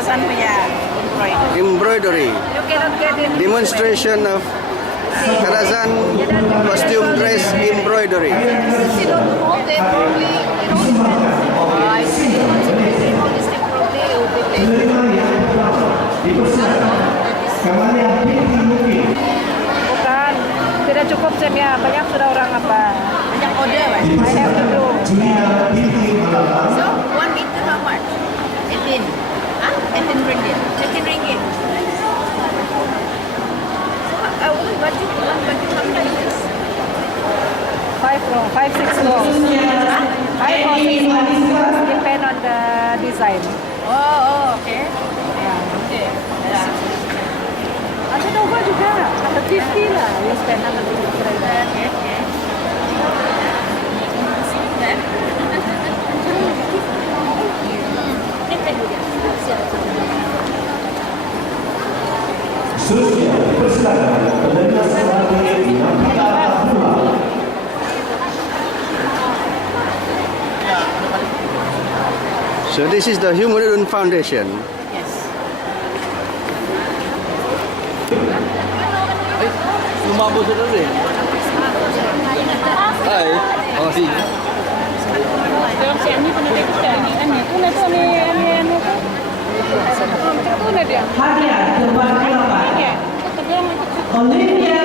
Karazhan punya embroidery. embroidery, You cannot get it. demonstration of Karazhan costume dress embroidery. Since you don't hold it properly, you know, I see. If you hold this thing properly, it will be Bukan, tidak cukup Sam ya. Banyak sudah orang apa? Banyak order, right? I have to do. So, 1 meter how much? 18. Huh? 18 ringgit. 18 ringgit. So, one baju how many meters? 5 long, 5-6 long. 5 or 6 long. Depend on the design. Oh, okay. Yeah. Okay. Yeah. Ada double juga, 150 lah. You spend 150 like that. Okay. So this is the Humudun Foundation. Yes. Rumah bos tu ni. Hai, makasih. Dalam sini pun ada kita ni. Tu tu tu. Itu dia. Hadiah kepada Bapak Olivia